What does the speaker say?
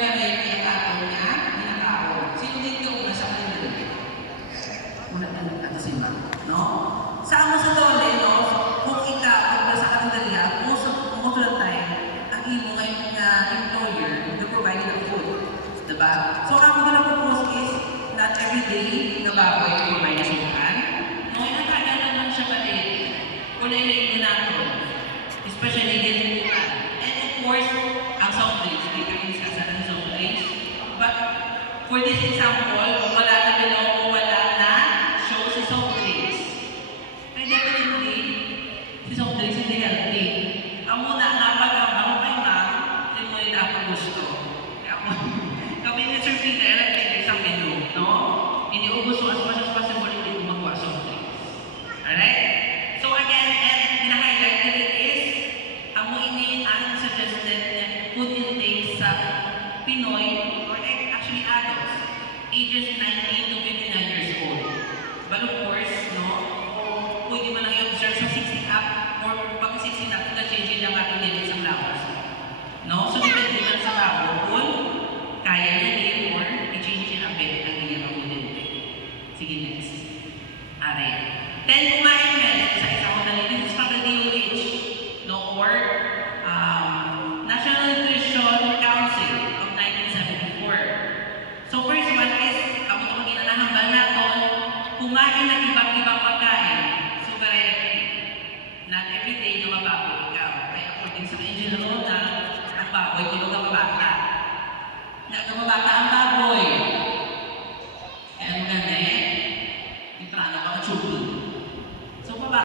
variety ang atong niya, ginakaon. Sino din yung una sa kanila? Una ang sima, no? Sa amo sa dole, no? Kung ikaw, sa kanila, most of the time, ang imo ngayon nga employer, will provide the food. Diba? So, ang mga propose is, not every day, na baboy yung may nasukan. No, inataga naman siya pa rin. Kung nailayin na nato, especially din, and of course, ang soft drinks, hindi kami discuss ang soft drinks. But, for this example, wala na bilong, wala na show si soft drinks. Kaya definitely, si soft drinks hindi healthy. Ang muna nga pag ako kay ma'am, hindi mo rin ako gusto. Kami ni Sir Peter, nag-take sa menu, no? Iniubos mo as much as possible, hindi ko magawa soft drinks. Alright? So again, and pina-highlight na rin is, ang ini ang suggested food intake sa Pinoy, or actually adults, ages 19 to 59 years old. But of course, no, pwede mo lang i-observe sa 60 up, or pag 60 up, na-change lang ating limit sa flowers. No? So depende lang sa bago kung kaya niya din or i-change niya ang bed ang iyang food intake. Sige, next. Are. 10 kumain men sa isang hotel. This is from the DOH, no, or National Nutrition Council of 1974. So first one is, ako ito mag-inanahambal natin, kumain ng ibang-ibang pagkain, so variety. Not every day na mababoy ikaw. Kaya according sa Angel Rona, ang baboy, di ba mababata? Na mababata ang baboy,